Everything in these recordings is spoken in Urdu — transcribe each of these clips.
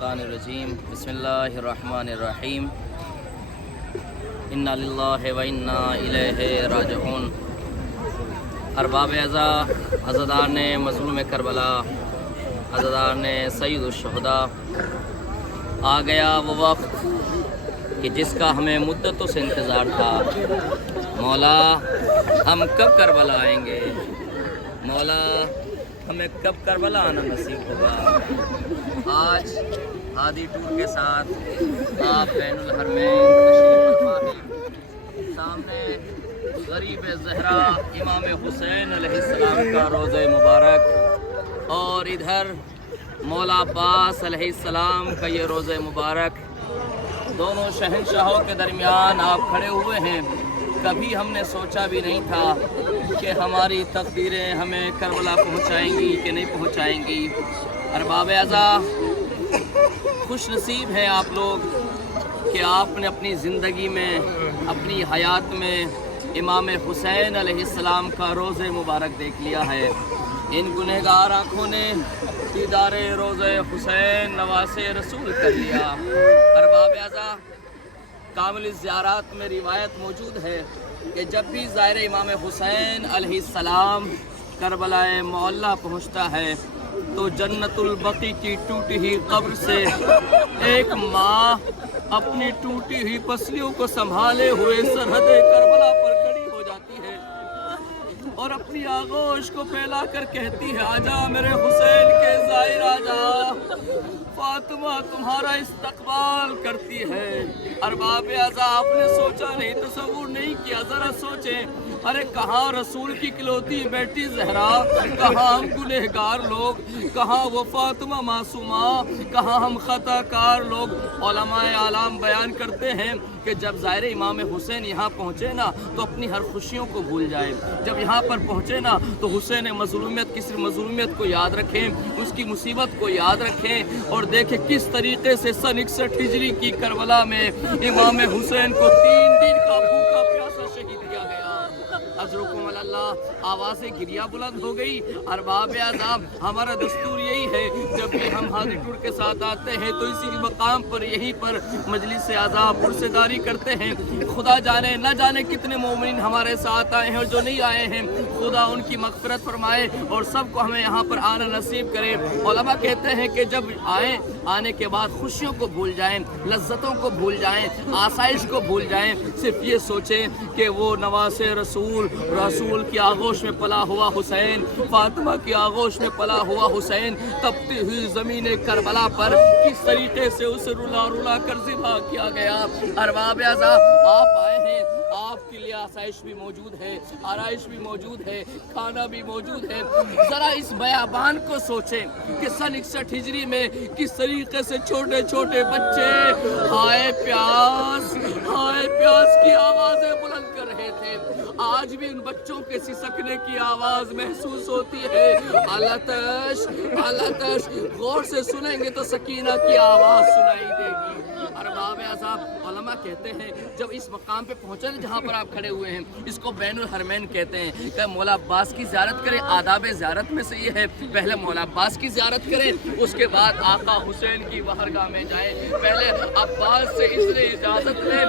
الشیطانirrajیم بسم اللہ الرحمن الرحیم انا للہ و انا الیہ راجعون۔ ارباب عزا، عزاداران مظلوم کربلا، عزاداران سید الشہداء، آ گیا وہ وقت کہ جس کا ہمیں مدتوں سے انتظار تھا۔ مولا ہم کب کربلا آئیں گے؟ مولا ہمیں کب کربلا آنا نصیب ہوگا؟ آج ہادی ٹور کے ساتھ آپ بین الحرمین تشریف فرما ہیں۔ سامنے غریب زہرا امام حسین علیہ السلام کا روضہ مبارک، اور ادھر مولا عباس علیہ السلام کا یہ روضہ مبارک، دونوں شہنشاہوں کے درمیان آپ کھڑے ہوئے ہیں۔ کبھی ہم نے سوچا بھی نہیں تھا کہ ہماری تقدیریں ہمیں کربلا پہنچائیں گی کہ نہیں پہنچائیں گی۔ ارباب عزا، خوش نصیب ہیں آپ لوگ کہ آپ نے اپنی زندگی میں، اپنی حیات میں امام حسین علیہ السلام کا روضہ مبارک دیکھ لیا ہے۔ ان گنہگار آنکھوں نے دیدار روضہ حسین نواز رسول کر لیا۔ ارباب عزا، کامل زیارات میں روایت موجود ہے کہ جب بھی زائر امام حسین علیہ السلام کربلا معلیٰ پہنچتا ہے تو جنت البقیع کی ٹوٹی ہوئی قبر سے ایک ماں اپنی ٹوٹی ہوئی پسلیوں کو سنبھالے ہوئے سرحد کربلا پر کھڑی ہو جاتی ہے اور اپنی آغوش کو پھیلا کر کہتی ہے، آجا میرے حسین کے زائر آجا، فاطمہ تمہارا استقبال کرتی ہے۔ ارباب عزا، آپ نے سوچا نہیں، تصور نہیں کیا، ذرا سوچیں، ارے کہاں رسول کی اکلوتی بیٹی زہرا، کہاں ہم گنہگار لوگ، کہاں وہ فاطمہ معصومہ، کہاں ہم خطا کار لوگ۔ علماء اعلام بیان کرتے ہیں کہ جب زائر امام حسین یہاں پہنچے نا تو اپنی ہر خوشیوں کو بھول جائے۔ جب یہاں پر پہنچے نا تو حسین مظلومیت کی مظلومیت کو یاد رکھیں، اس کی مصیبت کو یاد رکھیں، اور دیکھیں کس طریقے سے سن 61 ہجری کی کربلا میں امام حسین کو 3 دن کا بھوکا پیاسا شہید کیا گیا۔ اجرکم اللہ، آواز گریہ بلند ہو گئی۔ ارباب عزا، ہمارا دستور یہی ہے، جب بھی ہم ہادی ٹور کے ساتھ آتے ہیں تو اسی مقام پر یہیں پر مجلس اعزا پرسداری کرتے ہیں۔ خدا جانے نہ جانے کتنے مومنین ہمارے ساتھ آئے ہیں اور جو نہیں آئے ہیں، خدا ان کی مغفرت فرمائے اور سب کو ہمیں یہاں پر آنا نصیب کرے۔ علماء کہتے ہیں کہ جب آئیں، آنے کے بعد خوشیوں کو بھول جائیں، لذتوں کو بھول جائیں، آسائش کو بھول جائیں، صرف یہ سوچیں کہ وہ نواز رسول کی آغوش میں پلا ہوا حسین، فاطمہ کی آغوش میں پلا ہوا حسین، تپتی ہوئی زمین کربلا پر کس طریقے سے اسے رلا رلا کر ذبح کیا گیا۔ ارباب عزا، آپ آئے ہیں، آپ کے لیے آسائش بھی موجود ہے، آرائش بھی موجود ہے، کھانا بھی موجود ہے۔ ذرا اس بیابان کو سوچیں کہ سن 61 ہجری میں کس طریقے سے چھوٹے چھوٹے بچے ہائے پیاس کی آوازیں بلند کر رہے تھے۔ آج بھی ان بچوں کے سسکنے کی آواز محسوس ہوتی ہے۔ الاتش الاتش، غور سے سنیں گے تو سکینہ کی آواز سنائی دے گی۔ ارباب عزا، علماء کہتے ہیں جب اس مقام پہ پہنچے جہاں پر آپ کھڑے ہوئے ہیں، اس کو بین الحرمین کہتے ہیں کہ مولا عباس کی زیارت کریں۔ آداب زیارت میں سے یہ ہے، پہلے مولا عباس کی زیارت کریں، اس کے بعد آقا حسین کی بارگاہ میں جائیں۔ پہلے عباس سے اجازت لیں،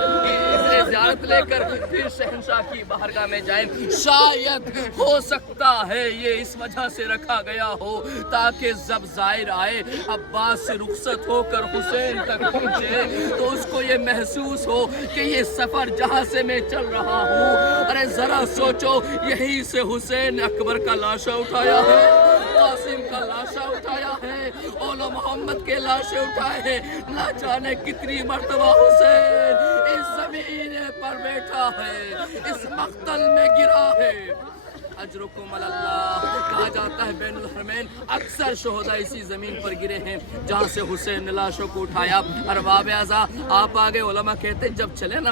زیارت لے کر پھر شہنشاہ کی بارگاہ میں جائیں۔ شاید ہو سکتا ہے یہ اس وجہ سے رکھا گیا ہو تاکہ جب زائر آئے، عباس سے رخصت ہو کر حسین تک پہنچے تو اس کو یہ محسوس ہو کہ یہ سفر جہاں سے میں چل رہا ہوں، ارے ذرا سوچو، یہیں سے حسین اکبر کا لاشا اٹھایا ہے، قاسم کا لاشا اٹھایا ہے، اولا محمد کے لاشے اٹھائے ہیں۔ نہ جانے کتنی مرتبہ حسین اس زمین پر بیٹھا ہے، اس مقتل میں گرا ہے۔ اجرکم اللہ، کہا جاتا ہے بین الحرمین اکثر شہداء اسی زمین پر گرے ہیں جہاں سے حسین نے لاشوں کو اٹھایا۔ ارباب عزا، آپ آگے علماء کہتے ہیں جب چلے نا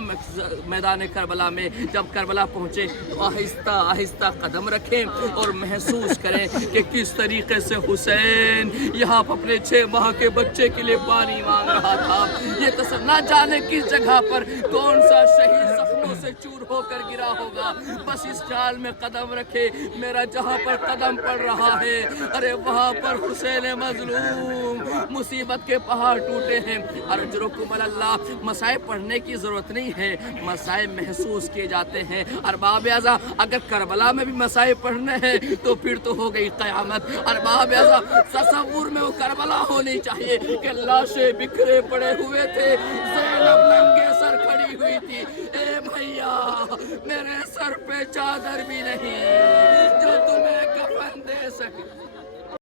میدان کربلا میں، جب کربلا پہنچے تو آہستہ آہستہ قدم رکھیں اور محسوس کریں کہ کس طریقے سے حسین یہاں اپنے 6 ماہ کے بچے کے لیے پانی مانگ رہا تھا۔ یہ تصور، نہ جانے کس جگہ پر کون سا شہید گھٹنوں سے چور ہو کر گرا ہوگا. بس اس خیال میں قدم رکھے میرا جہاں پر قدم پڑ رہا ہے ارے وہاں پر حسین مظلوم مصیبت کے پہاڑ ٹوٹے ہیں. ارجرکم اللہ. مسائب پڑھنے کی ضرورت نہیں ہے, مسائب محسوس کیے جاتے ہیں. ارباب اعضا اگر کربلا میں بھی مسائب پڑھنے ہیں تو پھر تو ہو گئی قیامت. ارباب اعضا تصور میں وہ کربلا ہونی چاہیے کہ لاشیں بکھرے پڑے ہوئے تھے, زینب ننگے سر کھڑی ہوئی تھی. اے بھیا میرے سر پہ چادر بھی نہیں جو تمہیں کفن دے سکے.